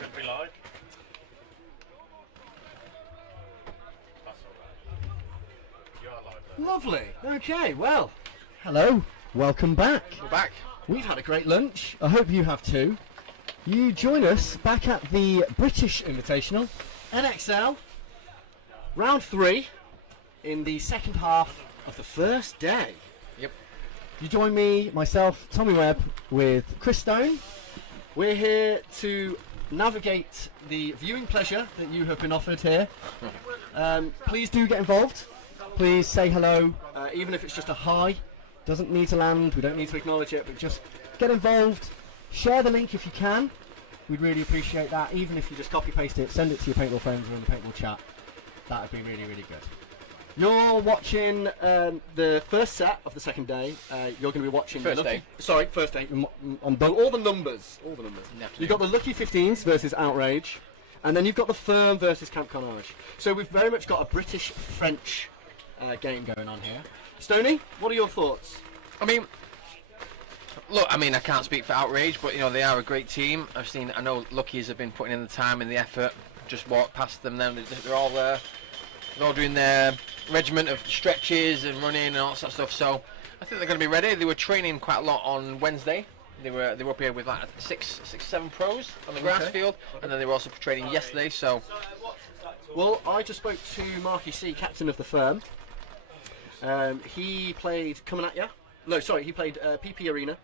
Should be live. That's alright. You are live there. Lovely. Okay, well, hello. Welcome back. We're back. We've had a great lunch. I hope you have too. You join us back at the British Invitational, NXL, round 3, in the second half of the first day. Yep. You join me, myself, Tommy Webb, with Chris Stone. We're here to navigate the viewing pleasure that you have been offered here. Please do get involved. Please say hello, even if it's just a hi. Doesn't need to land, we don't need to acknowledge it, but just get involved. Share the link if you can. We'd really appreciate that. Even if you just copy paste it, send it to your paintball friends or in the paintball chat. That would be really, really good. You're watching the first set of the second day. You're going to be watching First day. Sorry, first day. On all the numbers. You've got the Lucky 15s versus Outrage, and then you've got the Firm versus Camp Carnage. So we've very much got a British-French game going on here. Stoney, what are your thoughts? Look, I can't speak for Outrage, but they are a great team. I know Luckies have been putting in the time and the effort. Just walked past them, then they're all there. They're all doing their regiment of stretches and running and all that sort of stuff. So I think they're going to be ready. They were training quite a lot on Wednesday. They were up here with like six, 7 pros on the grass field, and then they were also training yesterday. So, well, I just spoke to Marky C, captain of the Firm. He played Coming At Ya. No, sorry, he played PP Arena.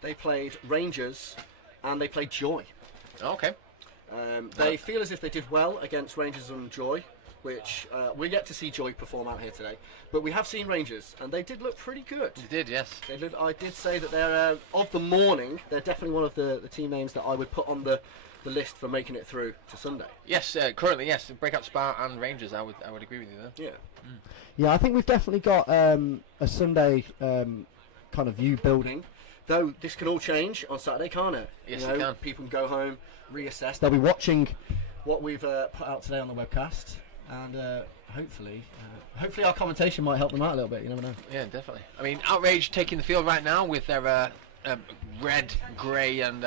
They played Rangers, and they played Joy. okay. They feel as if they did well against Rangers and Joy, which we're yet to see Joy perform out here today. But we have seen Rangers, and they did look pretty good. They did, yes. I did say that they're, of the morning, they're definitely one of the team names that I would put on the list for making it through to Sunday. Yes, currently, yes. Breakout Spa and Rangers, I would agree with you there. Yeah. Yeah, I think we've definitely got a Sunday kind of view building. Though this can all change on Saturday, can't it? Yes, it can. People can go home, reassess. They'll be watching what we've put out today on the webcast, and hopefully our commentation might help them out a little bit. You never know. Yeah, definitely. Outrage taking the field right now with their red, grey, and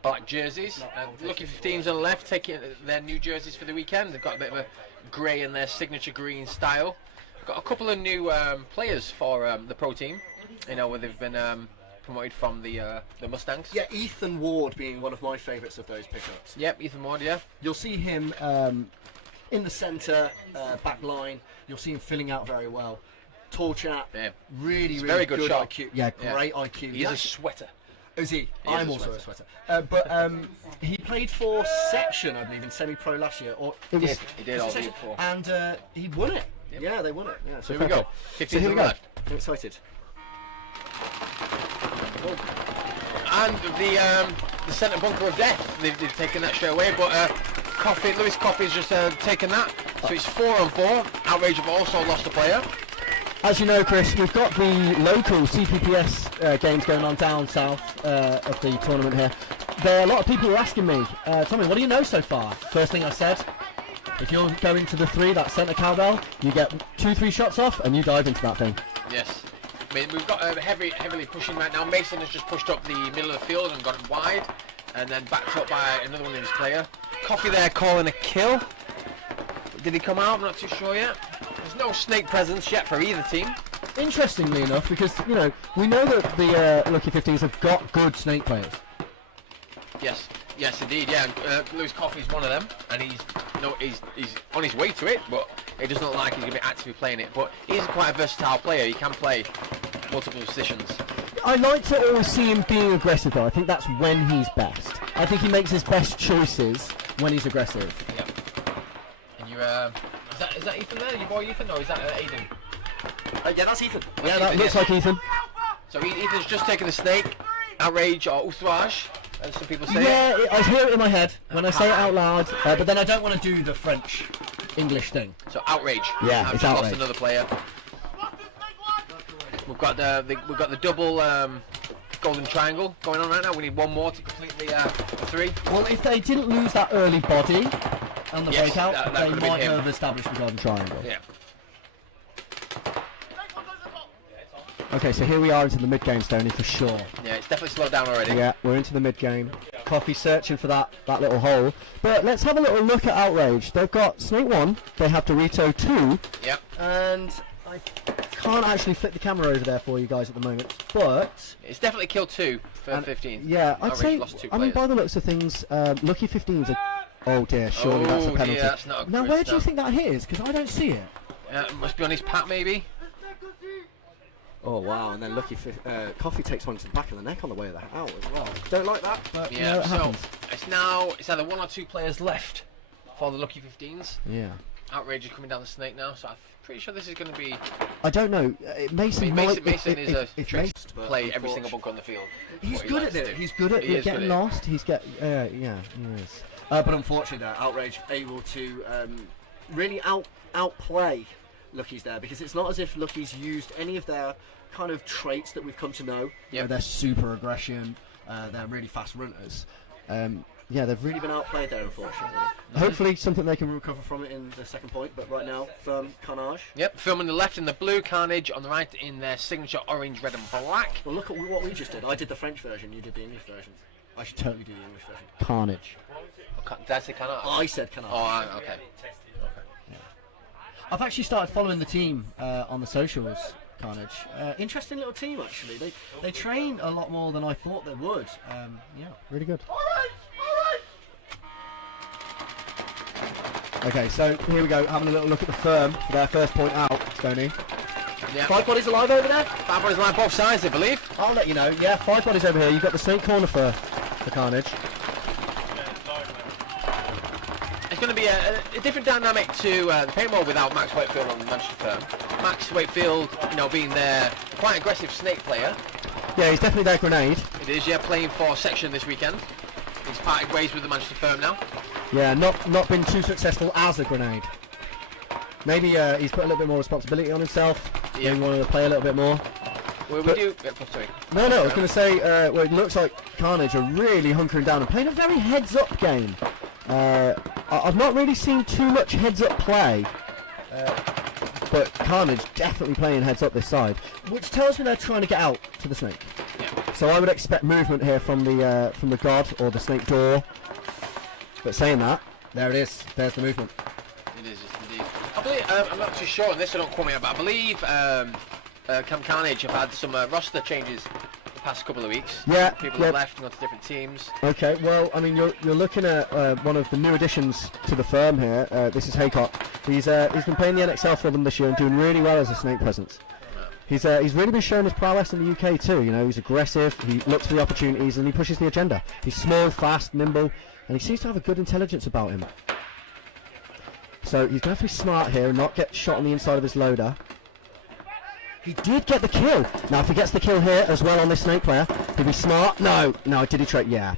black jerseys. Lucky 15s on the left taking their new jerseys for the weekend. They've got a bit of a grey in their signature green style. Got a couple of new players for the pro team. Where they've been promoted from the Mustangs. Yeah, Ethan Ward being one of my favourites of those pickups. Yep, Ethan Ward, yeah. You'll see him in the centre, back line. You'll see him filling out very well. Tall chap, yeah. really very good shot. IQ. Yeah, great IQ. He's a sweater. Is he? I'm also a sweater. But he played for Section, I believe, in semi-pro last year. Or he did all the year before. And he won it. Yep. Yeah, they won it. Yeah, so here we go. 15 so here we go. left. I'm excited. And the centre bunker of death, they've taken that straight away, but Lewis Coffey's just taken that, so it's 4-on-4. Outrage have also lost a player. As you know, Chris, we've got the local CPPS games going on down south of the tournament here. There are a lot of people who are asking me, Tommy, what do you know so far? First thing I said, if you're going to the 3, that centre cowbell, you get 2-3 shots off and you dive into that thing. Yes. We've got heavily pushing right now. Mason has just pushed up the middle of the field and got it wide, and then backed up by another one of his player. Coffee there calling a kill. Did he come out? I'm not too sure yet. There's no snake presence yet for either team. Interestingly enough, because we know that the Lucky 15s have got good snake players. Yes, indeed. Yeah, Lewis Coffey's one of them, and he's on his way to it, but it doesn't look like he's going to be actively playing it. But he's quite a versatile player. He can play multiple positions. I like to always see him being aggressive, though. I think that's when he's best. I think he makes his best choices when he's aggressive. Yep. And you, is that Ethan there? Your boy Ethan, or is that Aiden? Yeah, that's Ethan. Yeah, that looks like Ethan. So Ethan's just taken the snake, Outrage or Outrage, as some people say. Yeah, I hear it in my head when I say it out loud, but then I don't want to do the French English thing. So Outrage. Yeah, it's Outrage. Lost another player. We've got the double golden triangle going on right now. We need one more to complete the 3. Well, if they didn't lose that early body on the breakout, they might have established the golden triangle. Yeah. Okay, so here we are into the mid-game, Stoney, for sure. Yeah, it's definitely slowed down already. Yeah, we're into the mid-game. Coffee searching for that little hole. But let's have a little look at Outrage. They've got Snake 1, they have Dorito 2. Yep. And I can't actually flip the camera over there for you guys at the moment, but... It's definitely kill 2 for 15. Yeah, I'd Outrage say, lost 2 I mean, by players. the looks of things, Lucky 15's a... Oh dear, surely that's a Oh, penalty. dear, that's not a Now, good where do you start. think that hit is? Because I don't see it. It must be on his pat, maybe. Oh wow, and then Coffee takes one to the back of the neck on the way out as well. Don't like that, but Yeah, it so happens. it's either 1 or 2 players left for the Lucky 15s. Yeah. Outrage is coming down the snake now, so I'm pretty sure this is going to be... I don't know. Mason might... Mason is a if trick Mason- play every single bunker on the field. He's What he good likes at to it. do. He's good at He is getting good at it. lost. Yeah, he is. But unfortunately, Outrage able to really outplay Lucky's there, because it's not as if Lucky's used any of their kind of traits that we've come to know. You know, they're super aggression. They're really fast runners. Yeah, they've really been outplayed there, unfortunately. Hopefully, something they can recover from it in the second point. But right now, firm Carnage. Yep, Film on the left in the blue, Carnage on the right in their signature orange, red and black. Well, look at what we just did. I did the French version. You did the English version. I should totally do the English version. Carnage. Did I say Carnage? I said Carnage. Oh, okay. I've actually started following the team on the socials, Carnage. Interesting little team, actually. They train a lot more than I thought they would. Yeah, really good. Okay, so here we go, having a little look at the firm for their first point out, Stoney. Yeah. 5 bodies alive over there? 5 bodies line both sides, I believe. I'll let you know. Yeah, 5 bodies over here. You've got the snake corner for Carnage. It's going to be a different dynamic to the Paintball without Max Wakefield on the Manchester firm. Max Wakefield, being their quite aggressive snake player. Yeah, he's definitely their grenade. It is, yeah, playing for Section this weekend. He's parted ways with the Manchester firm now. Yeah, not been too successful as a grenade. Maybe he's put a little bit more responsibility on himself. Yeah. Maybe wanted to play a little bit more. Well, But- we do... sorry. No, I was going to say, well, it looks like Carnage are really hunkering down and playing a very heads-up game. I've not really seen too much heads-up play, but Carnage definitely playing heads-up this side, which tells me they're trying to get out to the snake. Yeah. So I would expect movement here from the god or the snake door. But saying that, there it is. There's the movement. It is, indeed. I believe, I'm not too sure on this, so don't quote me out, but I believe Camp Carnage have had some roster changes the past couple of weeks. Yeah, People yeah. have left and gone to different teams. Okay, well, I mean, you're looking at one of the new additions to the firm here. This is Haycock. He's been playing the NXL for them this year and doing really well as a snake presence. He's really been showing his prowess in the UK too. He's aggressive. He looks for the opportunities and he pushes the agenda. He's small, fast, nimble, and he seems to have a good intelligence about him. So he's going to have to be smart here and not get shot on the inside of his loader. He did get the kill. Now, if he gets the kill here as well on this snake player, he'll be smart. No, did he try? Yeah.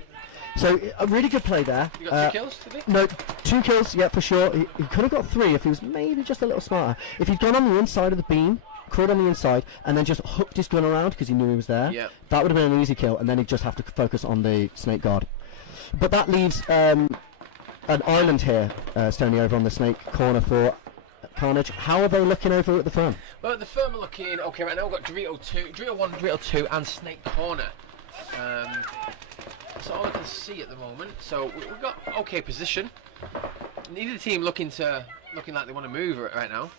So a really good play there. You got 2 kills, did he? No, 2 kills, yeah, for sure. He could have got 3 if he was maybe just a little smarter. If he'd gone on the inside of the beam, crawled on the inside, and then just hooked his gun around because he knew he was there, Yeah. that would have been an easy kill, and then he'd just have to focus on the snake guard. But that leaves an island here, Stoney, over on the snake corner for Carnage. How are they looking over at the firm? Well, the firm are looking okay right now. We've got Dorito 1, Dorito 2, and Snake Corner. That's all I can see at the moment. So we've got okay position. Neither team looking like they want to move right now.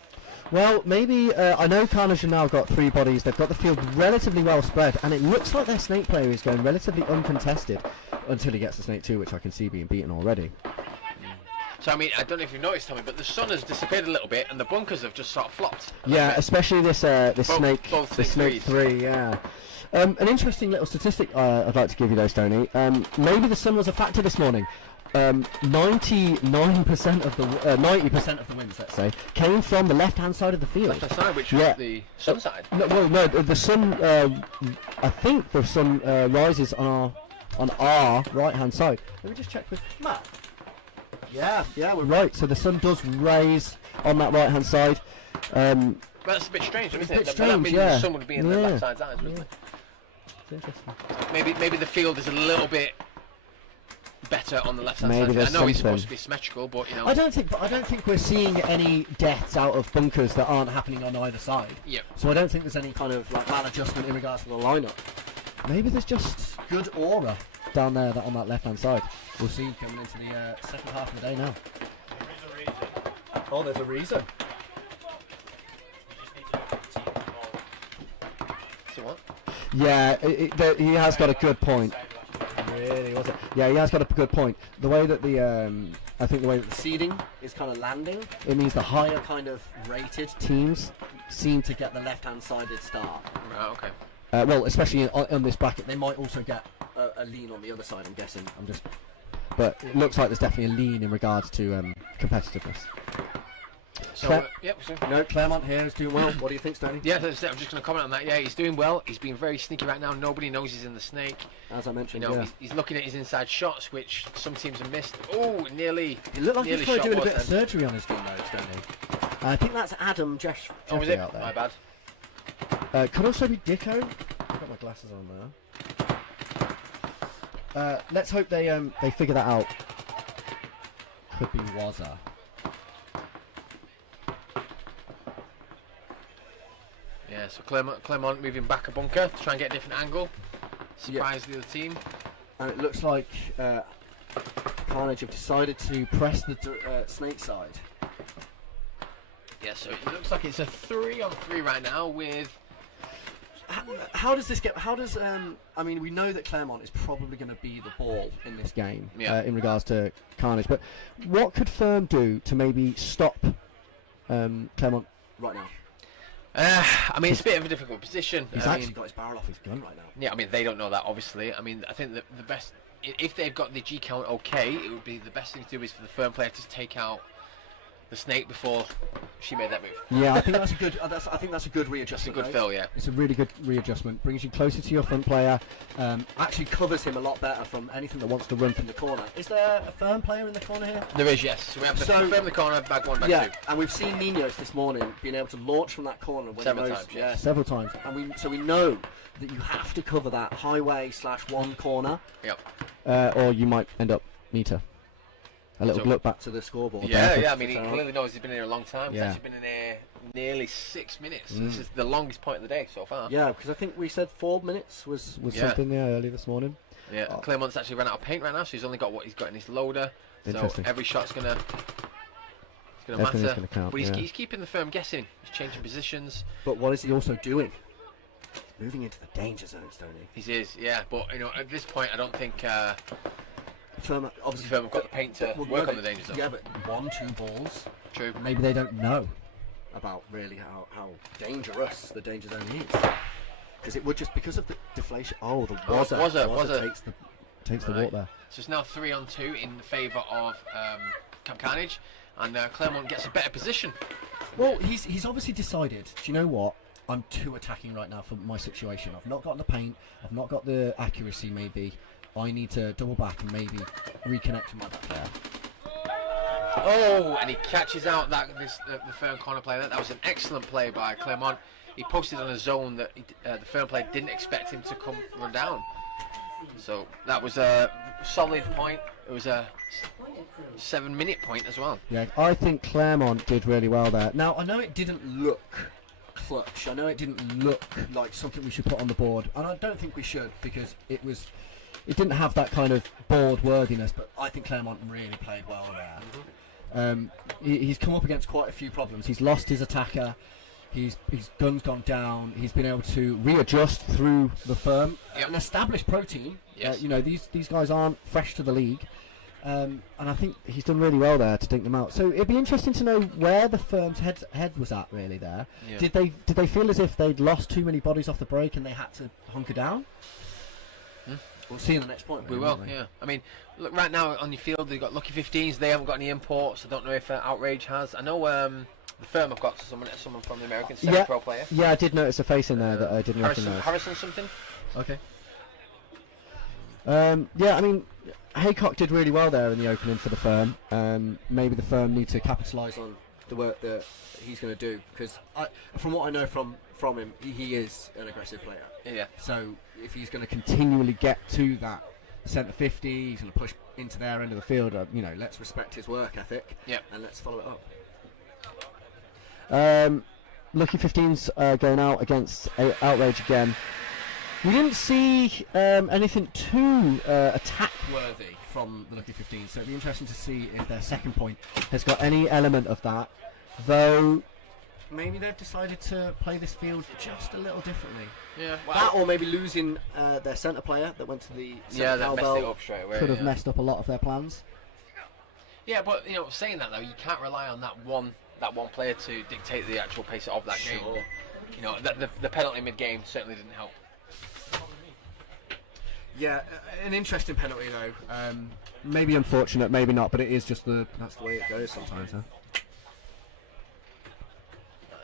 Well, maybe, I know Carnage have now got 3 bodies. They've got the field relatively well spread, and it looks like their snake player is going relatively uncontested until he gets the snake 2, which I can see being beaten already. So I mean, I don't know if you've noticed, Tommy, but the sun has disappeared a little bit, and the bunkers have just sort of flopped. Yeah, especially this snake, both the snake threes. 3. Yeah. An interesting little statistic I'd like to give you, though, Stoney. Maybe the sun was a factor this morning. 99% of the 90% of the wins, let's say, came from the left-hand side of the field. Left-hand side, which Yeah. was the sun side. No, the sun. I think the sun rises on our right-hand side. Let me just check with Matt. Yeah, we're right. So the sun does raise on that right-hand side. Well, that's a bit strange, isn't It's it? a bit That strange, means yeah. the sun would be in the Yeah. left side's eyes, wouldn't It's interesting. it? Maybe the field is a little bit better on the left-hand Maybe side. I there's know it's something. supposed to be symmetrical, but you know. I don't think we're seeing any deaths out of bunkers that aren't happening on either side. Yep. So I don't think there's any kind of like maladjustment in regards to the lineup. Maybe there's just good aura down there on that left-hand side. We'll see coming into the second half of the day now. There is a reason. Oh, there's a reason. You just need to look at the team involved. So what? Yeah, he has got a good point. Really, was it? Yeah, he has got a good point. The way that I think the way that the seeding is kind of landing, it means the higher kind of rated teams seem to get the left-hand sided start. Right. Okay. Well, especially on this bracket, they might also get a lean on the other side. I'm guessing. But it looks like there's definitely a lean in regards to competitiveness. So, yep. No, Claremont here is doing well. What do you think, Stoney? Yeah, I'm just going to comment on that. Yeah, he's doing well. He's being very sneaky right now. Nobody knows he's in the snake. As I mentioned, You know, yeah. he's looking at his inside shots, which some teams have missed. Oh, nearly. It looked like he was nearly kind of shot doing a was bit of then. surgery on his gun, though, Stoney. I think that's Adam Jeffrey Oh, was it? out there. My bad. Could also be Dicko. I've got my glasses on there. Let's hope they figure that out. Could be Wazza. Yeah, so Claremont moving back a bunker to try and get a different angle. Surprise the other team. And it looks like Carnage have decided to press the snake side. Yeah, so it looks like it's a 3-on-3 right now with. How does this get? How does I mean, we know that Claremont is probably going to be the ball in this game in regards to Carnage. But what could Firm do to maybe stop Claremont right now? I mean, it's a bit of a difficult position. He's I actually mean, got his barrel off his gun right now. yeah, I mean, they don't know that, obviously. I mean, I think that the best, if they've got the G count okay, it would be the best thing to do is for the Firm player to take out the snake before she made that move. Yeah, I think that's a good. I think that's a good readjustment. It's a good fill, yeah. It's a really good readjustment. Brings you closer to your front player. Actually covers him a lot better from anything that wants to run from the corner. Is there a Firm player in the corner here? There is, yes. So we have the Firm in the corner, bag one, bag Yeah, two. and we've seen Ninos this morning being able to launch from that corner when Several he knows, times, yes. several times. And we know that you have to cover that highway/1 corner, Yep. or you might end up meter. A little So- look back to the scoreboard. Yeah, there. yeah. I mean, he clearly knows he's been in here a long time. He's Yeah. actually been in here nearly 6 minutes. This is the longest point of the day so far. Yeah, because I think we said 4 minutes was Yeah. something there early this morning. Yeah, Oh. Claremont's actually run out of paint right now, so he's only got what he's got in his loader. So Interesting. every shot's gonna Everything's matter. gonna count, But he's, yeah. he's keeping the Firm guessing. He's changing positions. But what is he also doing? Moving into the danger zone, Stoney. He is, yeah. But you know, at this point, I don't think Firm, obviously, Firm have got the paint to well, work no, on the danger zone. Yeah, but 1-2 balls. True. Maybe they don't know about really how dangerous the danger zone is. Because it would just because of the deflation. Oh, the Wazza takes the walk there. So it's now 3-on-2 in favour of Camp Carnage, and Claremont gets a better position. Well, he's obviously decided. Do you know what? I'm too attacking right now for my situation. I've not got the paint. I've not got the accuracy. Maybe I need to double back and maybe reconnect with my back there. Oh, and he catches out the Firm corner player. That was an excellent play by Claremont. He posted on a zone that the Firm player didn't expect him to come run down. So that was a solid point. It was a 7-minute point as well. Yeah, I think Claremont did really well there. Now, I know it didn't look clutch. I know it didn't look like something we should put on the board, and I don't think we should because it didn't have that kind of board worthiness. But I think Claremont really played well there. He's come up against quite a few problems. He's lost his attacker. His gun's gone down. He's been able to readjust through the Firm. Yep. An established pro team. Yes. You know, these guys aren't fresh to the league. And I think he's done really well there to dink them out. So it'd be interesting to know where the Firm's head was at really there. Yeah. Did they feel as if they'd lost too many bodies off the break and they had to hunker down? We'll see in the next point. We will, yeah. I mean, look, right now on your field they've got Lucky 15s. They haven't got any imports. I don't know if Outrage has. I know the Firm have got someone from the American semi-pro player. Yeah, I did notice a face in there that I didn't recognise. Harrison something. Okay. Yeah, I mean, Haycock did really well there in the opening for the Firm. Maybe the Firm need to capitalise on the work that he's going to do because from what I know from him, he is an aggressive player. Yeah. So if he's going to continually get to that centre 50. He's going to push into their end of the field. You know, let's respect his work ethic. Yep. And let's follow it up. Lucky 15's going out against Outrage again. We didn't see anything too attack Worthy from the Lucky 15. So it'd be interesting to see if their second point has got any element of that, though. maybe they've decided to play this field just a little differently. Yeah. That or maybe losing their centre player that went to the Yeah, centre that messed it cowbell up straight away. Could have yeah. messed up a lot of their plans. Yeah, but you know, saying that though, you can't rely on that one player to dictate the actual pace of that game. Sure. You know, the penalty mid-game certainly didn't help. Yeah, an interesting penalty though. Maybe unfortunate, maybe not, but it is just That's the way it goes sometimes, huh?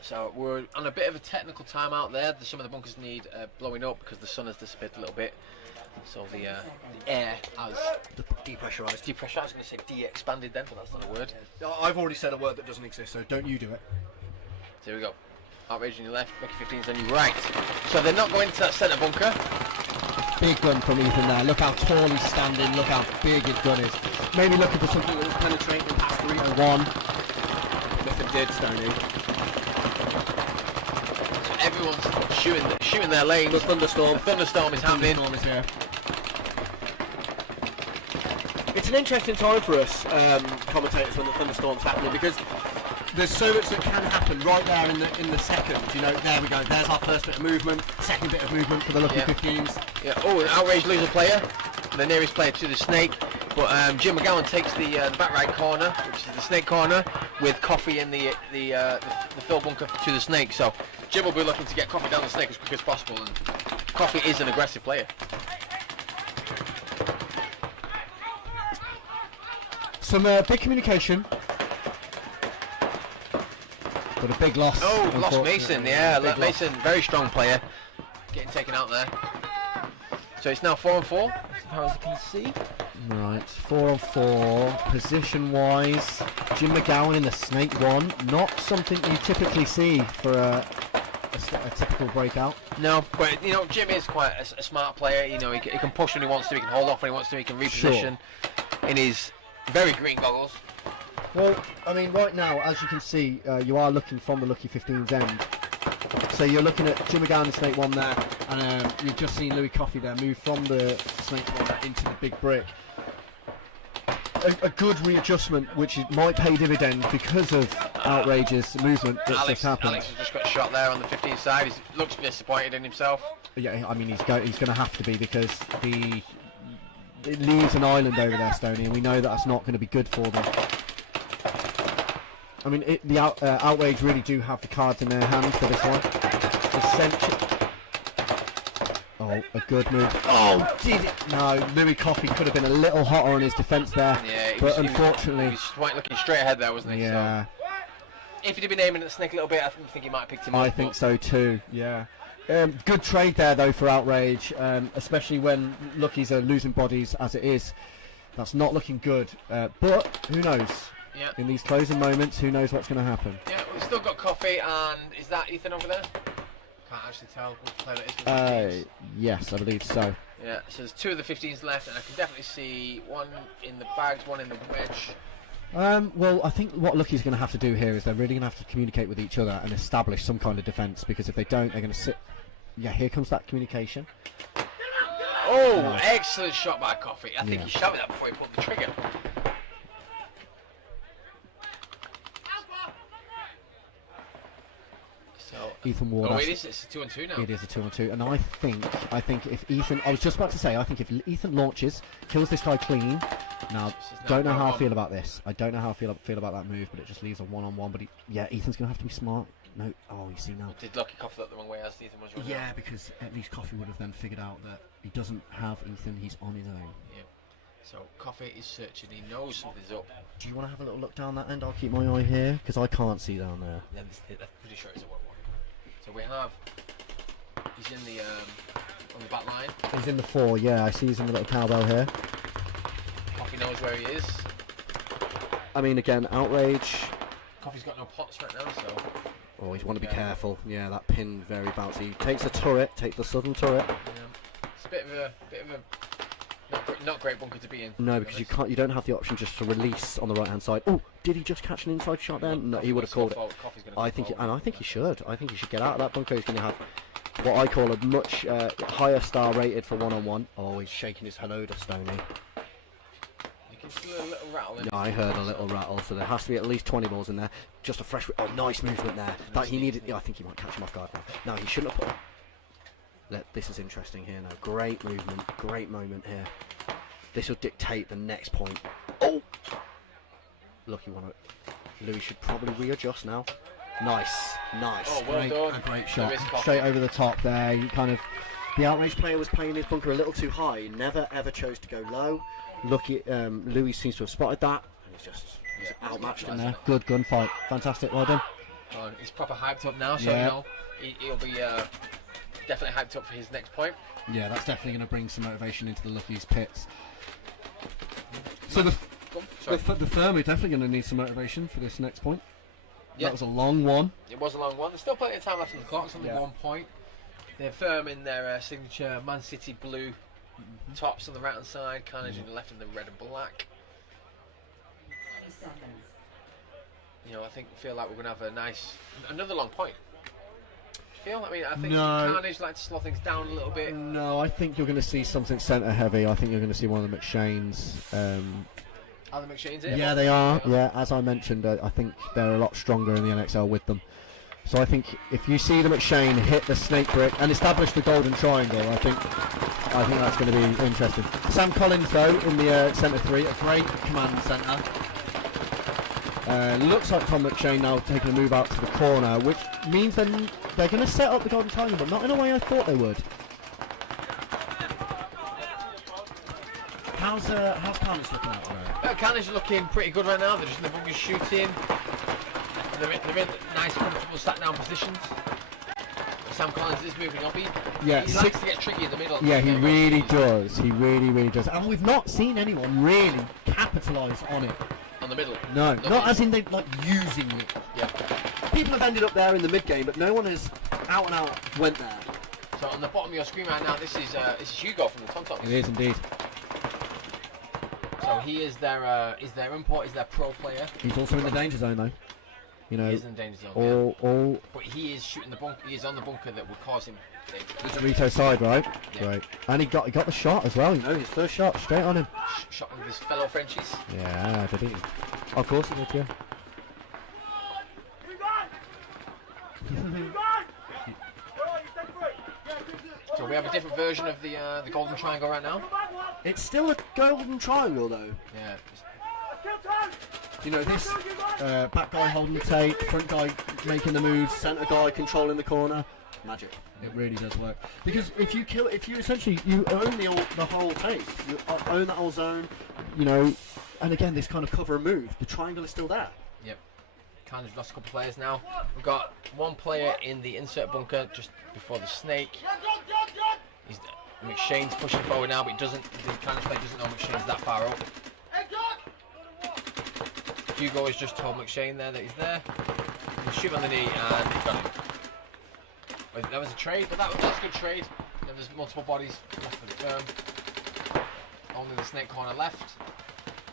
So we're on a bit of a technical timeout there. Some of the bunkers need blowing up because the sun has disappeared a little bit. So the air has Depressurised. depressurized. I was going to say de-expanded then, but that's not a word. I've already said a word that doesn't exist, so don't you do it. So here we go. Outrage on your left, Lucky 15's on your right. So they're not going to that centre bunker. big gun from Ethan there. Look how tall he's standing, look how big his gun is. Maybe looking for something that was penetrating past 301. Nothing did, Stoney. So everyone's shooting their lanes. The thunderstorm. The thunderstorm is happening. Thunderstorm is here. It's an interesting time for us commentators when the thunderstorm's happening because there's so much that can happen right there in the second. You know, there we go. There's our first bit of movement, second bit of movement for the Lucky 15s. Yeah. Oh, an outrage loser player, the nearest player to the snake. But Jim McGowan takes the back right corner, which is the snake corner, with Coffee in the fill bunker to the snake. So Jim will be looking to get Coffee down the snake as quick as possible. And Coffee is an aggressive player. Some big communication. But a big loss. Oh, lost unfortunately. Mason. Yeah, Big Mason, very strong player, getting taken out there. So it's now 4-4, as far as you can see. Right, 4-on-4. Position-wise, Jim McGowan in the snake one. Not something you typically see for a typical breakout. No, but you know, Jim is quite a smart player. You know, he can push when he wants to, he can hold off when he wants to, he can reposition in his very green goggles. Well, I mean, right now, as you can see, you are looking from the Lucky 15's end. So you're looking at Jim McGowan and Snake 1 there, and you've just seen Louis Coffey there move from the Snake 1 into the big brick. A good readjustment, which might pay dividends because of Outrage's movement that's just happened. Alex has just got shot there on the 15 side. He looks disappointed in himself. Yeah, I mean, he's going to have to be because it leaves an island over there, Stoney, and we know that's not going to be good for them. I mean, Outrage really do have the cards in their hand for this one. Oh, a good move. Oh, did it? No, Louis Coffey could have been a little hotter on his defence there. Yeah, but unfortunately... He was looking straight ahead there, wasn't he? Yeah. So, if he'd have been aiming at the snake a little bit, I think he might have picked him up. I think so too, yeah. Good trade there, though, for Outrage, especially when Lucky's are losing bodies as it is. That's not looking good, but who knows? Yeah. In these closing moments, who knows what's going to happen? Yeah, we've still got Coffee, and is that Ethan over there? Can't actually tell which player it is. Yes, I believe so. Yeah, so there's two of the 15s left, and I can definitely see one in the bags, one in the wedge. Well, I think what Lucky's going to have to do here is they're really going to have to communicate with each other and establish some kind of defence, because if they don't, they're going to sit... Yeah, here comes that communication. Oh, excellent shot by Coffee. I think he shouted that before he pulled the trigger. Ethan Ward. Oh, it's a 2-on-2 now. It is a 2-on-2, and I think if Ethan, I was just about to say, I think if Ethan launches, kills this guy clean. Now, don't know how I feel about this. I don't know how I feel about that move, but it just leaves a one-on-one. But Ethan's gonna have to be smart. No, you see now. Did Lucky Coffee look the wrong way as Ethan was running? Yeah, because at least Coffee would have then figured out that he doesn't have Ethan, he's on his own. Yeah. So Coffee is searching, he knows something's up. Do you want to have a little look down that end? I'll keep my eye here, because I can't see down there. I'm pretty sure it's a 1-1. So we have, he's in the, on the back line. He's in the 4, yeah, I see he's in the little cowbell here. Coffee knows where he is. I mean, again, Outrage. Coffee's got no pots right now, so. Oh, you want to be careful. Yeah, that pin very bouncy. Takes a turret, takes the southern turret. Yeah. It's a bit of a not a great bunker to be in. No, because you don't have the option just to release on the right hand side. Oh, did he just catch an inside shot then? No, he would have called it. I think he should. I think he should get out of that bunker. He's going to have what I call a much higher star rated for 1-on-1. Oh, he's shaking his hello to Stoney. You can feel a little rattle in it. Yeah, I heard a little rattle, so there has to be at least 20 balls in there. Just a fresh. Oh, nice movement there. That he needed. Yeah, I think he might catch him off guard now. No, he shouldn't have put. This is interesting here now. Great movement, great moment here. This will dictate the next point. Oh! Lucky one. Louis should probably readjust now. Nice. Oh, well done. A great shot. Straight over the top there. You kind of... The outraged player was playing his bunker a little too high. He never ever chose to go low. Lucky Louis seems to have spotted that. And he's outmatched him there. Good gunfight. Fantastic. Well done. He's proper hyped up now, so he'll be... definitely hyped up for his next point. Yeah, that's definitely going to bring some motivation into the Lucky's pits. So the firm are definitely going to need some motivation for this next point. Yeah. That was a long one. It was a long one. There's still plenty of time left on the clock. It's only 1 point. They're firm in their signature Man City blue tops on the right hand side, Carnage on the left, and the red and black. You know, I feel like we're going to have another long point. I think Carnage like to slow things down a little bit. No, I think you're going to see something centre heavy. I think you're going to see one of the McShanes. Are the McShanes here? Yeah, they are. Yeah, as I mentioned, I think they're a lot stronger in the NXL with them. So I think if you see the McShane hit the snake brick and establish the golden triangle, I think that's going to be interesting. Sam Collins, though, in the centre 3, a great command centre. Looks like Tom McShane now taking a move out to the corner, which means then they're going to set up the golden triangle, but not in a way I thought they would. How's Carnage looking out there? Carnage are looking pretty good right now. They're just in the bunkers shooting. They're in nice, comfortable, sat-down positions. Sam Collins is moving up. He likes to get tricky in the middle. Yeah, he really does. He really does. And we've not seen anyone really capitalise on it. On the middle? No, not as in they like using it. Yeah. People have ended up there in the mid game, but no one has out and out went there. So on the bottom of your screen right now, this is Hugo from the Tontops. It is indeed. So he is their import, is their pro player. He's also in the danger zone though. You know, he is in the danger zone. But he is shooting the bunker. He is on the bunker that would cause him. It's a Rito side, right? Yeah. Right. And he got the shot as well. You know, his first shot straight on him. Shot with his fellow Frenchies. Yeah, did he? Of course he did. Yeah. So we have a different version of the golden triangle right now. It's still a golden triangle though. Yeah. You know, this back guy holding the tape, front guy making the moves, centre guy controlling the corner. Magic. It really does work. Because if you essentially you own the whole tape, you own that whole zone. You know, and again, this kind of cover and move. The triangle is still there. Yep. Carnage lost a couple of players now. We've got one player in the insert bunker just before the snake. McShane's pushing forward now, but the Carnage player doesn't know McShane's that far up. Hugo has just told McShane there that he's there. He'll shoot on the knee and he's got him. Well, that was a trade, but that's a good trade. There's multiple bodies left for the firm. Only the snake corner left.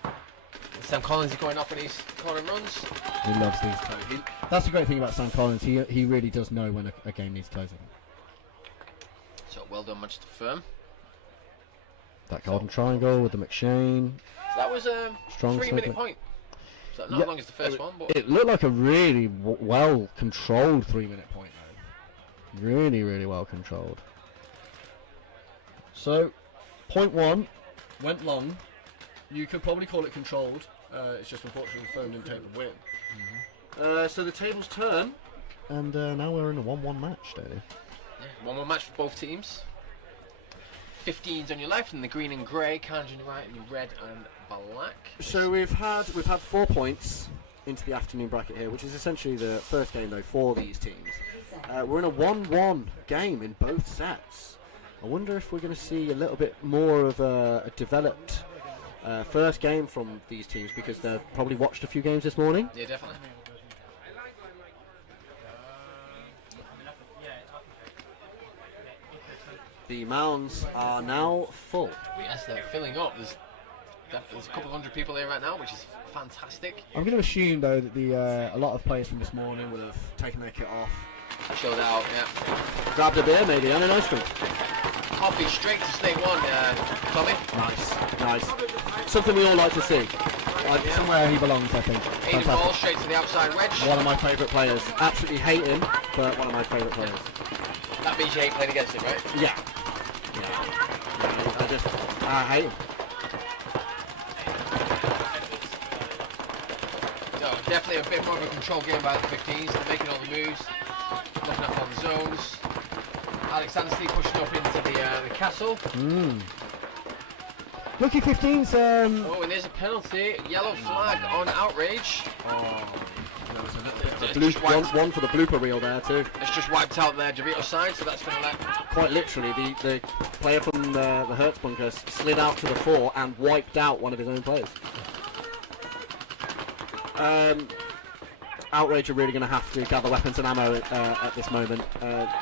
And Sam Collins is going off in his corner runs. He loves these. That's the great thing about Sam Collins. He really does know when a game needs closing. So well done, Manchester firm. That golden triangle with the McShane. So that was a strong 3-minute point. So not as long as the first one, but it looked like a really well controlled 3-minute point though. Really well controlled. So, point 1 went long. You could probably call it controlled. It's just unfortunately the firm didn't take the win. So the tables turn, and now we're in a 1-1 match, don't we? Yeah, 1-1 match for both teams. 15s on your left, and the green and grey. Carnage on your right, and your red and black. So we've had 4 points into the afternoon bracket here, which is essentially the first game though for these teams. We're in a 1-1 game in both sets. I wonder if we're going to see a little bit more of a developed first game from these teams, because they've probably watched a few games this morning. Yeah, definitely. The mounds are now full. Yes, they're filling up. There's a couple of hundred people here right now, which is fantastic. I'm going to assume though that a lot of players from this morning would have taken their kit off, Chilled out, yeah. grabbed a beer maybe and an ice cream. Coffee straight to Snake 1, Tommy. Nice. Something we all like to see. Somewhere he belongs, I think. Aiden ball straight to the outside wedge. One of my favourite players. Absolutely hate him, but one of my favourite players. That means you hate playing against him, right? Yeah. I hate him. So definitely a bit more of a control game by the 15s. They're making all the moves, looking up on the zones. Alex Anstey pushing up into the castle. Lucky 15's. Oh, and there's a penalty. Yellow flag on outrage. One for the blooper reel there too. It's just wiped out their Javito side, so that's going to let. Quite literally, the player from the Hertz bunker slid out to the 4 and wiped out one of his own players. Outrage are really going to have to gather weapons and ammo at this moment.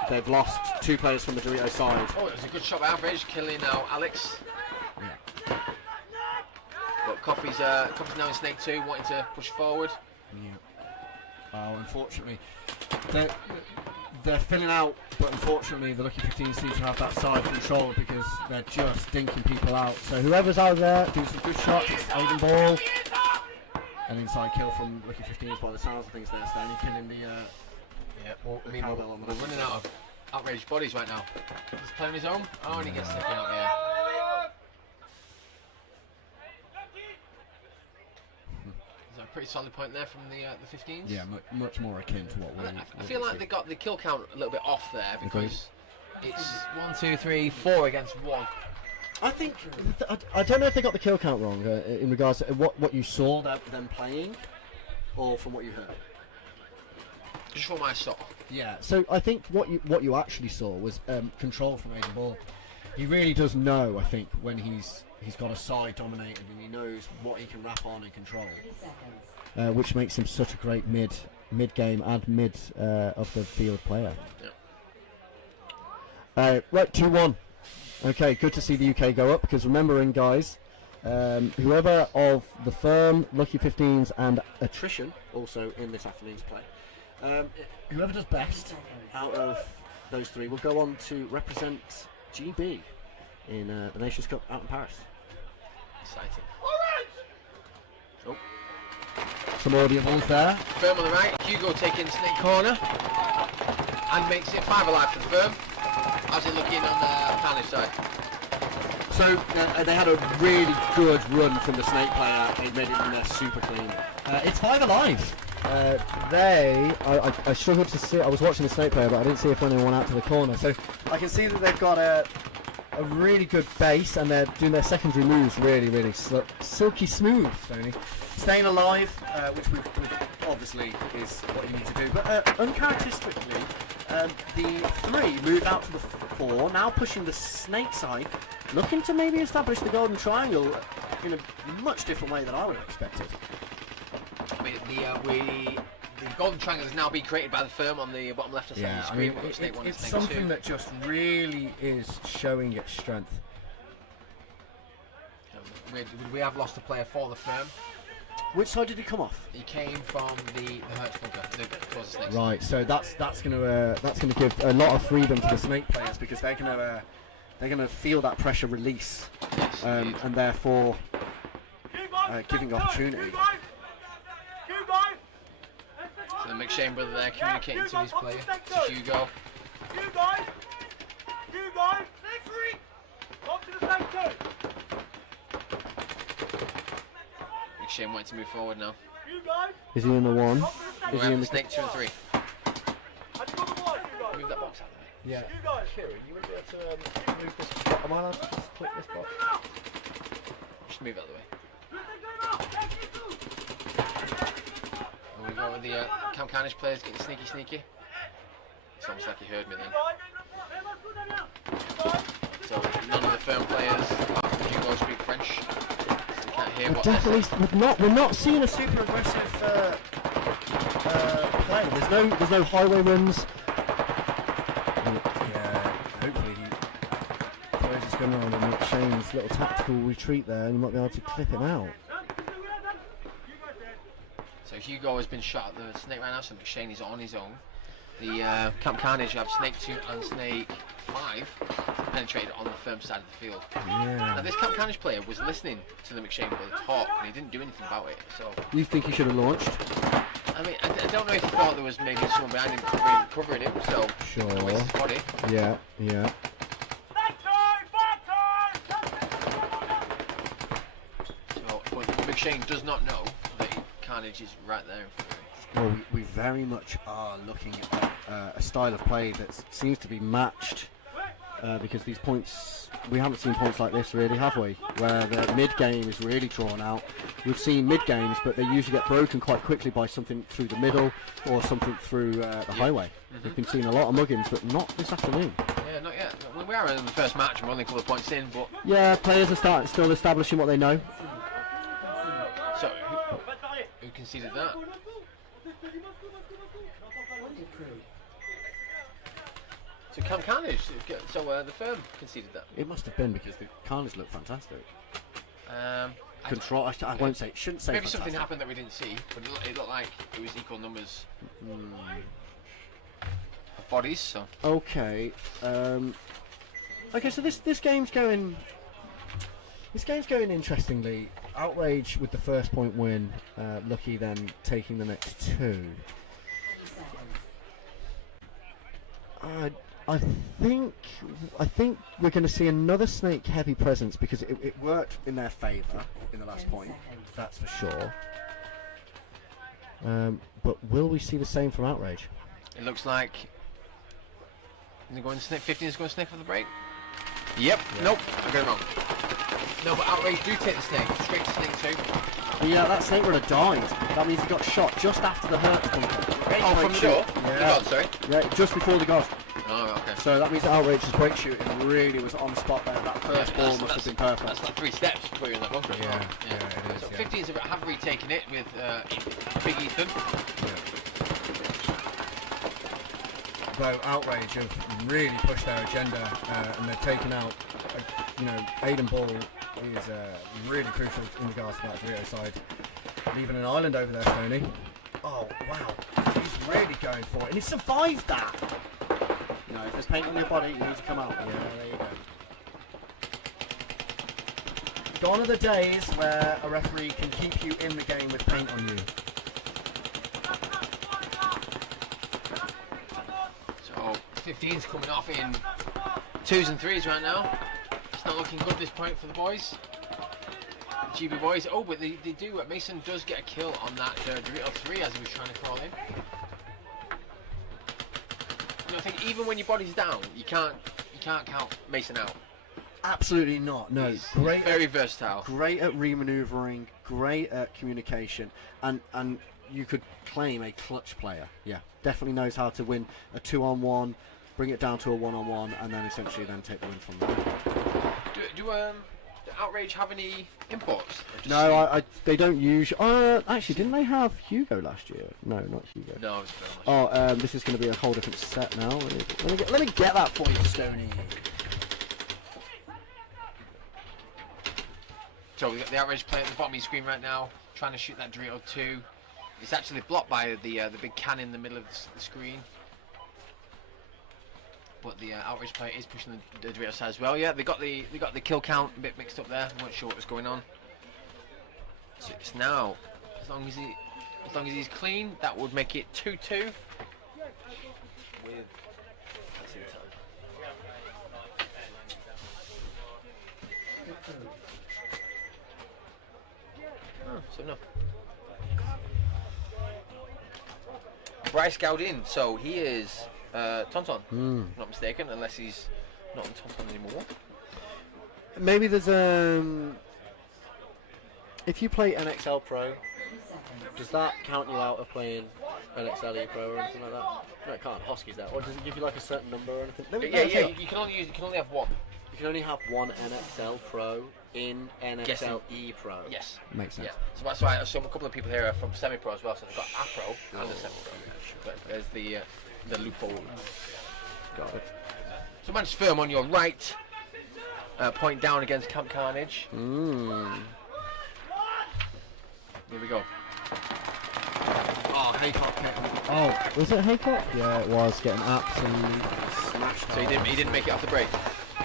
They've lost 2 players from the Dorito side. Oh, it was a good shot by outrage, killing now Alex. Yeah. But Coffee's now in Snake 2, wanting to push forward. Yeah. Oh, unfortunately, they're filling out, but unfortunately the Lucky 15 seem to have that side control because they're just dinking people out. So whoever's out there, Do some good shots. It's Aiden Ball. An inside kill from Lucky 15s by the sounds of things there. Stanley killing the. Yeah, well, I mean, cowbell on the we're left. running out of outraged bodies right now. He's playing his own. Oh, and he gets taken out here. Is that a pretty solid point there from the 15s? yeah, much more akin to what I feel like they got the kill count a little bit off there because it's 1, 2, 3, 4 against 1. I think. I don't know if they got the kill count wrong in regards to what you saw. Them playing, or from what you heard. Just from what I saw. Yeah. So I think what you actually saw was control from Aiden Ball. He really does know. I think when he's got a side dominated and he knows what he can wrap on and control, which makes him such a great mid game and mid of the field player. Yeah. Right, 2-1. Okay, good to see the UK go up because remembering, guys, whoever of the firm, Lucky 15s, and Attrition also in this afternoon's play. whoever does best Out of those 3 will go on to represent GB in the Nations Cup out in Paris. Exciting. Oh, some audibles there. Firm on the right. Hugo taking Snake corner and makes it 5 alive for the firm. How's it looking on the Carnage side? So they had a really good run from the Snake player. They made it in there super clean. It's 5 alive. I struggled to see. I was watching the Snake player, but I didn't see if anyone went out to the corner. So I can see that they've got a really good base, and they're doing their secondary moves really silky smooth. Tony, Staying alive, which we've obviously is what you need to do. But uncharacteristically, the 3 moved out to the 4, now pushing the Snake side, looking to maybe establish the golden triangle in a much different way than I would have expected. I mean, the golden triangle has now been created by the firm on the bottom left-hand side of the screen. We've got Snake 1 and it's Snake something 2. that just really is showing its strength. We have lost a player for the firm. Which side did he come off? He came from the Hertz bunker towards the Snakes. Right, so that's gonna give a lot of freedom to the Snake Players, because they're gonna feel that pressure release, Yes, and therefore giving opportunity. So the McShane brother there communicating to his player, to Hugo. McShane wanting to move forward now. Is he in the 1? We're having Snake 2 and 3. Move that box out of the way. Yeah. Kieran, you would be able to move this. Am I allowed to just click this box? Just move it out of the way. And we go with the Camp Carnage players getting sneaky. It's almost like he heard me then. So none of the firm players, apart from Hugo, speak French. So we can't hear what they're saying. We're not seeing a super aggressive play. There's no highway runs. Yeah, hopefully looking around at McShane's little tactical retreat there, and you might be able to clip him out. So Hugo has been shot at the snake right now, so McShane is on his own. The Camp Carnage have Snake 2 and Snake 5 penetrated on the firm side of the field. Yeah. Now this Camp Carnage player was listening to the McShane brother talk, and he didn't do anything about it. So You think he should have launched? I mean, I don't know if he thought there was maybe someone behind him covering him. So Sure. where's his body? Yeah, yeah. So but McShane does not know that Carnage is right there in front of him. Well, we very much are looking at a style of play that seems to be matched because these points, we haven't seen points like this really, have we? Where the mid-game is really drawn out. We've seen mid-games, but they usually get broken quite quickly by something through the middle or something through the highway. We've been seeing a lot of muggins, but not this afternoon. Yeah, not yet. We are in the first match, and we're only a couple of points in, but... Yeah, players are still establishing what they know. So, who conceded that? So Camp Carnage, so the firm conceded that. It must have been because the Carnage looked fantastic. I Control. I won't say. Shouldn't say. maybe fantastic. something happened that we didn't see, but it looked like it was equal numbers of bodies. So Okay. Okay. So this game's going. This game's going interestingly. Outrage with the first point win. Lucky then taking the next two. I think we're going to see another Snake heavy presence because it worked in their favour in the last point. That's for sure. But will we see the same from Outrage? it looks like. Is it going to Snake? 15 is going to Snake for the break. Yep. Nope. I got it wrong. No, but Outrage do take the Snake straight to Snake 2. Yeah, that Snake runner died. That means he got shot just after the hurt. Oh, from the door? Yeah. The god, sorry. Yeah, just before the god. Oh, okay. So that means that Outrage's break shooting really was on spot there. That first ball must have been perfect. That's like 3 steps before you're in that bunker. as well. Yeah, it is. So Yeah. 15s have retaken it with Big Ethan. Though Outrage have really pushed their agenda and they've taken out, Aiden Ball is really crucial in regards to that Dorito side. Leaving an island over there, Stoney. Oh, wow. He's really going for it. And he survived that. If there's paint on your body, you need to come out. Yeah, there you go. Gone are the days where a referee can keep you in the game with paint on you. So 15's coming off in 2s and 3s right now. It's not looking good this point for the boys. GB boys. Oh, but they do. Mason does get a kill on that Dorito 3 as he was trying to crawl in. I think even when your body's down, you can't count Mason out. Absolutely not. No, He's great. very versatile. Great at remanoeuvring, great at communication, and you could claim a clutch player. Yeah, definitely knows how to win a 2-on-1, bring it down to a 1-on-1, and then essentially then take the win from there. Do Outrage have any imports? No, they don't use. Actually, didn't they have Hugo last year? No, not Hugo. No, it's very much. Oh, this is going to be a whole different set now. Let me get that for you, Stoney. So we've got the Outrage player at the bottom of your screen right now, trying to shoot that Dorito 2. It's actually blocked by the big can in the middle of the screen. But the Outrage player is pushing the Dorito side as well. Yeah, they got the kill count a bit mixed up there. I'm not sure what was going on. So it's now, as long as he's clean, that would make it 2-2. With let's see the time. Oh, so no. Bryce Gowdin, so he is Tonton, not mistaken, unless he's not on Tonton anymore. Maybe there's if you play NXL Pro, does that count you out of playing NXL E Pro or anything like that? No, it can't. Hosky's there. Or does it give you like a certain number or anything? Yeah. You can only have one. You can only have one NXL Pro in NXL E Pro. Yes. Makes sense. Yeah. So that's why I assume a couple of people here are from semi-pro as well. So they've got a pro and a semi-pro. But there's the loophole. Got it. So Manchester Firm on your right. point down against Camp Carnage. Mm. Here we go. Oh, Haycock hit him. Oh, was it Haycock? Yeah, it was getting absolutely Smashed. So he didn't make it off the break.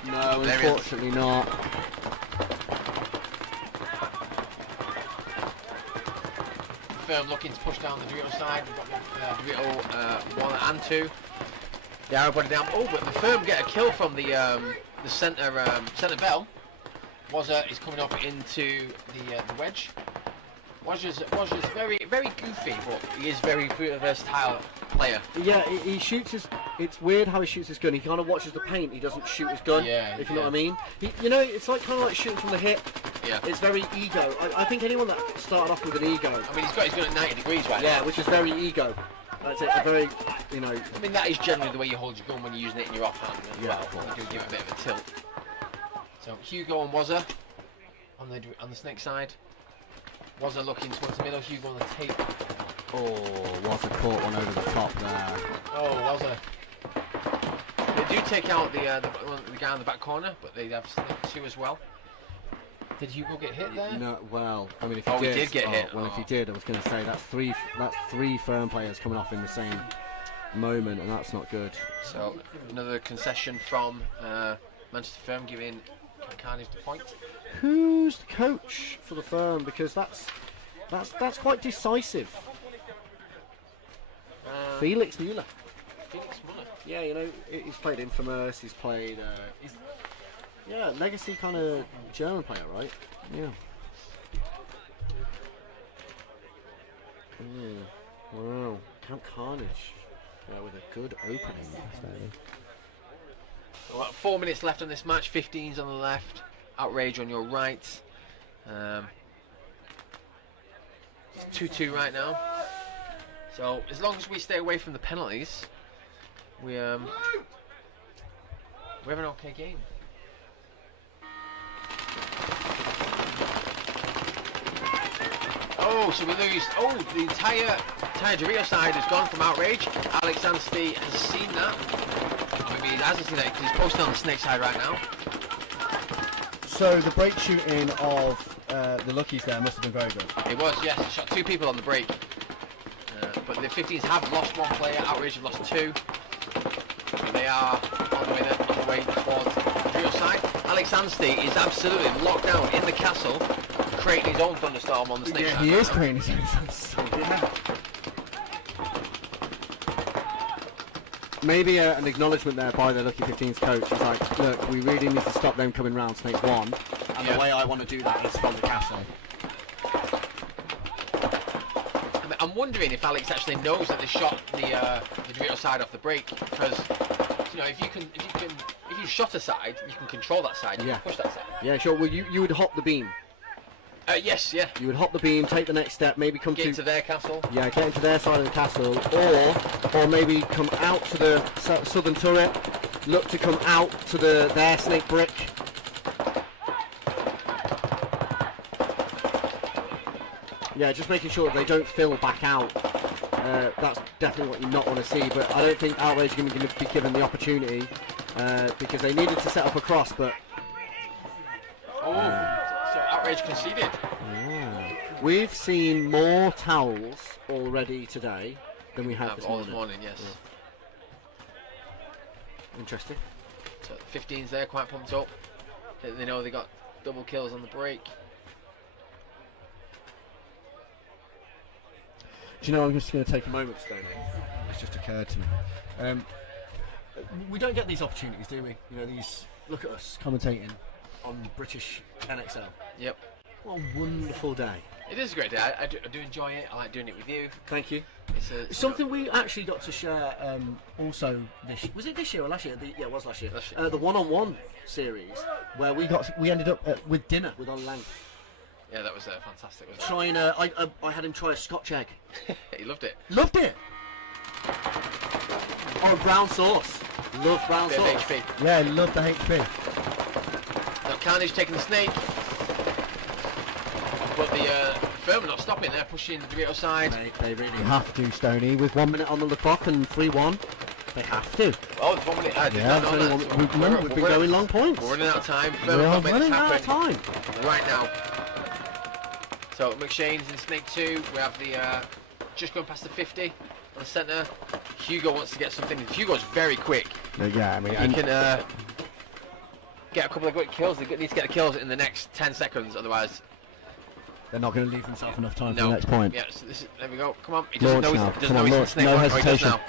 No, There he is. unfortunately not. Firm looking to push down the Dorito side. We've got Dorito 1 and 2. The everybody down. Oh, but the Firm get a kill from the centre bell. Is coming up into the wedge. Wazza's very goofy, but he is very versatile player. Yeah, he shoots his. It's weird how he shoots his gun. He kind of watches the paint. He doesn't shoot his gun. Yeah, if you know what I mean. It's like kind of like shooting from the hip. Yeah. It's very ego. I think anyone that started off with an ego. I mean, he's got his gun at 90 degrees right Yeah, now. which is very ego. That's it. A very, I mean, that is generally the way you hold your gun when you're using it in your offhand as Yeah, well. of course. You do give it a bit of a tilt. So Hugo and Wazza on the snake side. Wazza looking towards the middle. Hugo on the tape. Oh, was a caught one over the top there. Oh, Wazza. They do take out the guy in the back corner, but they have two as well. Did Hugo get hit there? No, well, I mean, if he Oh, he did, did get hit. Well, if he Oh. did, I was going to say that's three Firm players coming off in the same moment, and that's not good. So another concession from Manchester Firm, giving Carnage the point. Who's the coach for the Firm? Because that's quite decisive. Felix Mueller. Felix Muller. Yeah, he's played Infamous. He's played. Legacy kind of German player, right? Yeah. Wow. Camp Carnage. Yeah, with a good opening. Well, 4 minutes left on this match. 15's on the left. Outrage on your right. It's 2-2 right now. So as long as we stay away from the penalties, we have an okay game. Oh, so we lose. Oh, the entire Dorito side has gone from Outrage. Alex Anstey has seen that. I mean, he hasn't seen that because he's posted on the snake side right now. So the break shooting of the Luckies there must have been very good. It was, yes. He shot 2 people on the break. But the 15s have lost 1 player. Outrage have lost 2. And they are on the way towards the Dorito side. Alex Anstey is absolutely locked down in the castle, creating his own thunderstorm on the snake side. He is creating his own. Maybe an acknowledgement there by the Lucky 15's coach. He's like, look, we really need to stop them coming round Snake 1. And the way I want to do that is from the castle. I'm wondering if Alex actually knows that they shot the Dorito side off the break, because if you shot a side, you can control that side. You can push that side. Yeah, sure. Well, you would hop the beam. Yes, yeah. You would hop the beam, take the next step, maybe come Get into their castle. Yeah, get into their side of the castle, or maybe come out to the southern turret, look to come out to their snake brick. Yeah, just making sure that they don't fill back out. That's definitely what you not want to see, but I don't think Outrage are going to be given the opportunity because they needed to set up a cross, but... So Outrage conceded. We've seen more towels already today than we have this All morning. this morning, yes. Interesting. So 15's there, quite pumped up. They know they got double kills on the break. Do you know, I'm just going to take a moment, Stoney. It's just occurred to me. We don't get these opportunities, do we? Look at us commentating on British NXL. Yep. What a wonderful day. It is a great day. I do enjoy it. I like doing it with you. Thank you. It's Something we actually got to share also was it this year or last year? Yeah, it was last year. Last year. The one-on-one series where we ended up with dinner with On Length. Yeah, that was fantastic, wasn't Trying I had him try a Scotch egg. it? He loved it. Loved it. Oh, brown sauce. Love brown Bit of sauce. HP. Yeah, I love the HP. Now Carnage taking the snake. But the Firm are not stopping. They're pushing the Dorito side. They really You have to, Stoney, with 1 minute on the clock and 3-1. They have to. Oh, it's 1 minute. I did not know it's that. only we've been going long points. We're running out of time. We are running out of happen time. right now. So McShane's in Snake 2. We have the just going past the 50 on the centre. Hugo wants to get something. Hugo's very quick. Yeah, I mean, He can get a couple of quick kills. They need to get the kills in the next 10 seconds, otherwise. they're not going to leave themselves enough time for No. the next point. Yeah, so there we go. Come on. He doesn't Launch know now. he's, doesn't Come know on, he's in launch. Snake No 1. Oh, he does hesitation. now.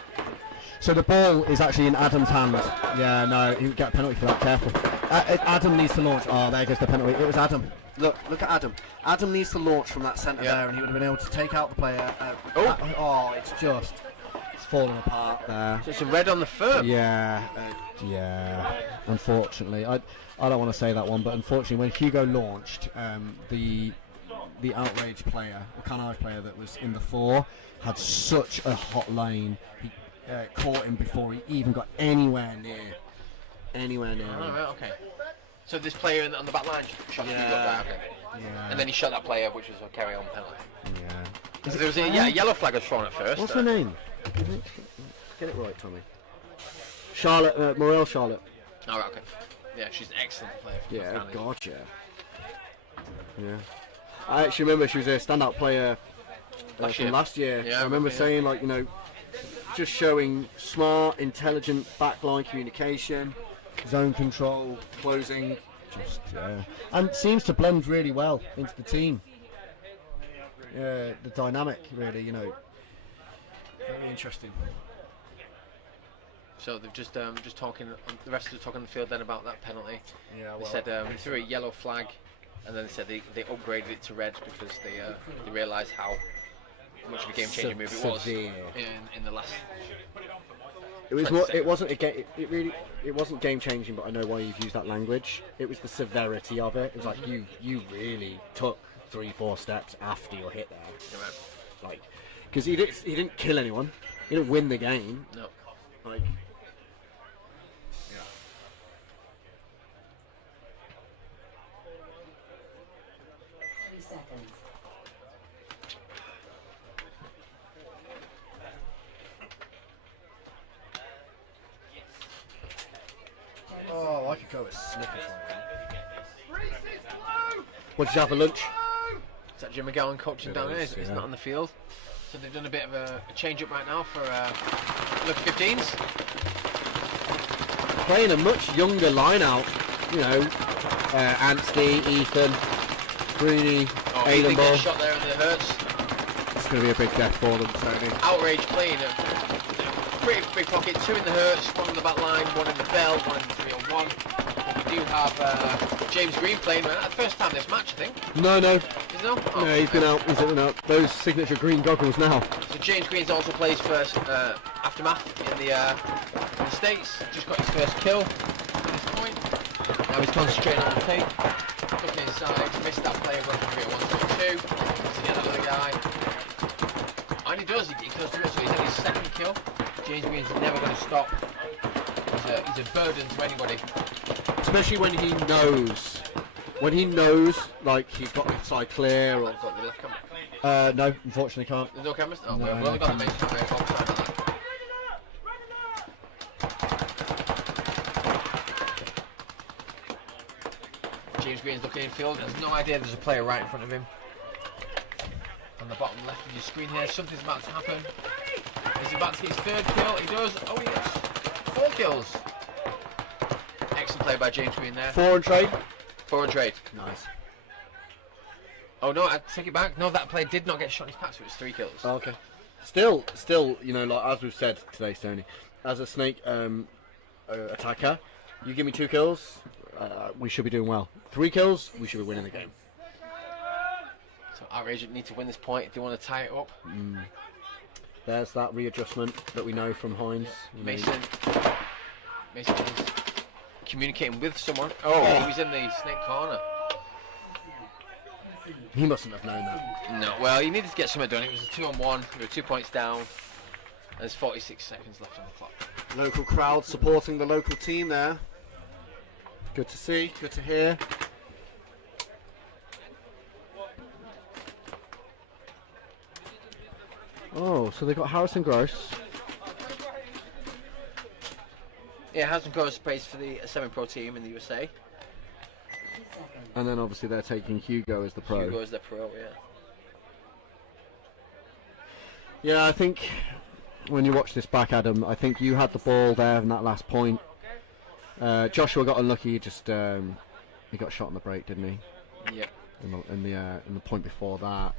So the ball is actually in Adam's hand. Yeah, no, he would get a penalty for that. Careful. Adam needs to launch. Oh, there goes the penalty. It was Adam. Look at Adam. Adam needs to launch from that centre Yeah. there, and he would have been able to take out the player. Oh. It's falling apart there. So it's a red on the foot. Yeah. Unfortunately, I don't want to say that one, but unfortunately, when Hugo launched, the outrage player, the Canage player that was in the 4, had such a hot lane. He caught him before he even got anywhere near Oh, him. right, okay. So this player on the back line shot Hugo. Yeah. Right, okay. Yeah. And then he shot that player, which was a carry-on penalty. Yeah. So there was a yellow flag was thrown at first. What's her name? Get it right, Tommy. Charlotte, Morel Charlotte. Oh, right, okay. Yeah, she's an excellent player. For Yeah, North Carolina. gotcha. Yeah. I actually remember she was a standout player from last year. Yeah, I remember yeah. saying, like, just showing smart, intelligent backline communication, zone control, closing, and seems to blend really well into the team. The dynamic, really, very interesting. So they've just talking. The rest of talking on the field then about that penalty. Yeah, They said they threw a yellow flag, and then they said they upgraded it to red because they realised how much of a game-changing move it was Severe. in the last. It wasn't game changing, but I know why you've used that language. It was the severity of it. It was like you really took 3-4 steps after your hit there, like, because he didn't kill anyone, he didn't win the game. No. Like, 3 seconds. oh, I could go with Snickers right now. What did you have for lunch? Is that Jim McGowan coaching down there? He's not on the field. So they've done a bit of a change up right now for look 15s. Playing a much younger line out, Anstey, Ethan, Bruni, Oh, he did get Aidenball. shot there and it hurts. It's going to be a big death for them, Tony. Outrage playing a pretty big pocket, 2 in the hurts, 1 on the back line, 1 in the bell, 1 in the 3-on-1. We do have James Green playing the first time this match, I think. No. Is it no? Oh, No, he's been out. He's been out. Those signature green goggles now. So James Green also plays first Aftermath in the States. Just got his first kill at this point. Now he's concentrating on the tape. Looking inside, missed that player going for 1-2. So the other guy. And he does, he goes through it, so he's at his 2nd kill. James Green's never going to stop. He's a burden to anybody. Especially when he knows. When he knows, like, he's got the side clear or... I've got the left camera. no, unfortunately can't. There's no cameras? Oh, No, we've no only got the main cameras. camera offside on that. James Green's looking infield. There's no idea there's a player right in front of him. On the bottom left of your screen here, something's about to happen. He's about to get his 3rd kill. He does. Oh, he gets 4 kills. Excellent play by James Green there. 4 on trade. 4 on trade. Nice. Oh no, I take it back. No, that player did not get shot in his pack, so it's 3 kills. Oh, okay. Still, like as we've said today, Stoney, as a Snake attacker, you give me 2 kills, we should be doing well. 3 kills, we should be winning the game. So Outrage need to win this point if they want to tie it up. There's that readjustment that we know from Hines. Mason is communicating with someone. Oh, he was in the Snake corner. He mustn't have known that. No, well, he needed to get something done. It was a 2-on-1. We were 2 points down. There's 46 seconds left on the clock. Local crowd supporting the local team there. Good to see, good to hear. Oh, so they've got Harrison Gross. Yeah, Hassan goes plays for the semi-pro team in the USA. 30 seconds. And then obviously they're taking Hugo as the pro. Hugo is the pro, yeah. Yeah, I think when you watch this back, Adam, I think you had the ball there in that last point. Joshua got unlucky. Just he got shot on the break, didn't he? Yeah. In the point before that.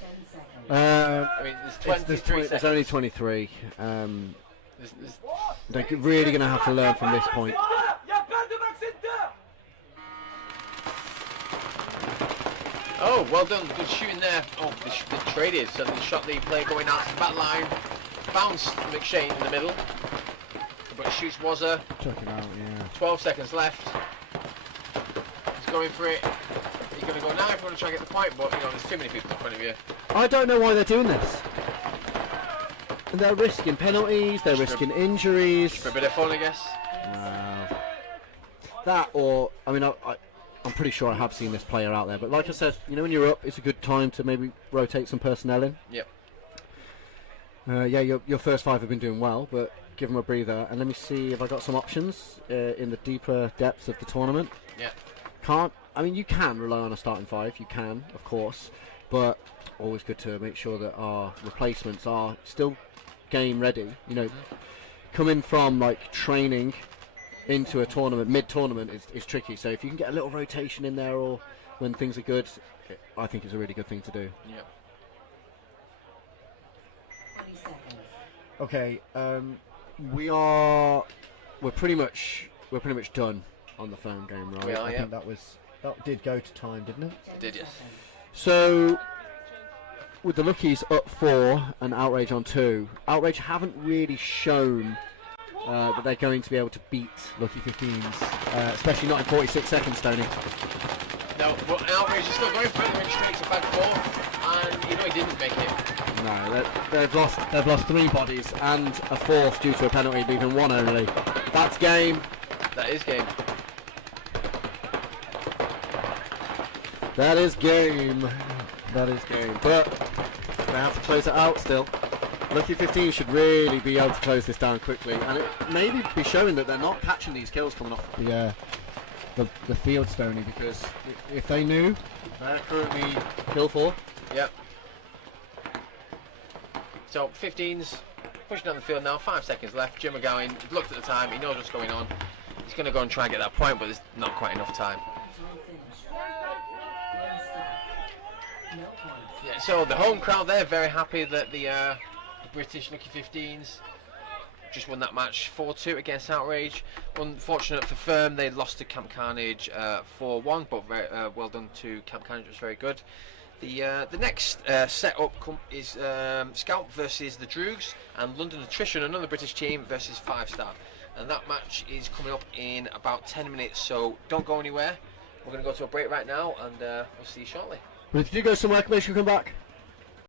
10 seconds. I mean, there's 23 seconds. There's only 23. There's- They're really going to have to learn from this point. Oh, well done. Good shooting there. Oh, the traded. So they shot the player going out to the back line. Bounced McShane in the middle. But shoots Wazza. Took it out, yeah. 12 seconds left. He's going for it. He's going to go now if you want to try and get the point, but you know, there's too many people in front of you. I don't know why they're doing this. And they're risking penalties, they're risking injuries. For a bit of fun, I guess. That or, I mean, I'm pretty sure I have seen this player out there, but like I said, you know, when you're up, it's a good time to maybe rotate some personnel in. Yep. Yeah, your first 5 have been doing well, but give them a breather. And let me see if I got some options in the deeper depths of the tournament. Yeah. I mean, you can rely on a starting 5, you can, of course, but always good to make sure that our replacements are still game ready. You know, coming from like training into a tournament, mid-tournament is tricky. So if you can get a little rotation in there, or when things are good, I think it's a really good thing to do. Yeah. 20 seconds. Okay, we're pretty much done on the phone game, right? We are, I yeah. think that did go to time, didn't it? 10 did, yes. seconds. So, with the Lookies up 4 and Outrage on 2, Outrage haven't really shown that they're going to be able to beat Lucky 15s, especially not in 46 seconds, Tony. No, but Outrage is still going for it. Went straight to back 4, and you know he didn't make it. No, they've lost 3 bodies and a 4th due to a penalty, leaving 1 only. That's game. That is game. That is game. That is game. But they have to close it out still. Lucky 15 should really be able to close this down quickly, and it maybe be showing that they're not catching these kills coming off the field, Stoney, because if they knew, they're currently kill 4. Yep. So 15's pushing down the field now. 5 seconds left. Jim McGowan looked at the time. He knows what's going on. He's going to go and try and get that point, but there's not quite enough time. Time finish. One stop. No points. Yeah. So the home crowd, they're very happy that the British Lucky 15's just won that match 4-2 against Outrage. Unfortunate for Firm, they lost to Camp Carnage 4-1, but very well done to Camp Carnage. It was very good. The next setup is Scout versus the Droogs and London Nutrition, another British team, versus 5 Star. And that match is coming up in about 10 minutes, so don't go anywhere. We're going to go to a break right now, and we'll see you shortly. But if you do go somewhere, make sure you come back.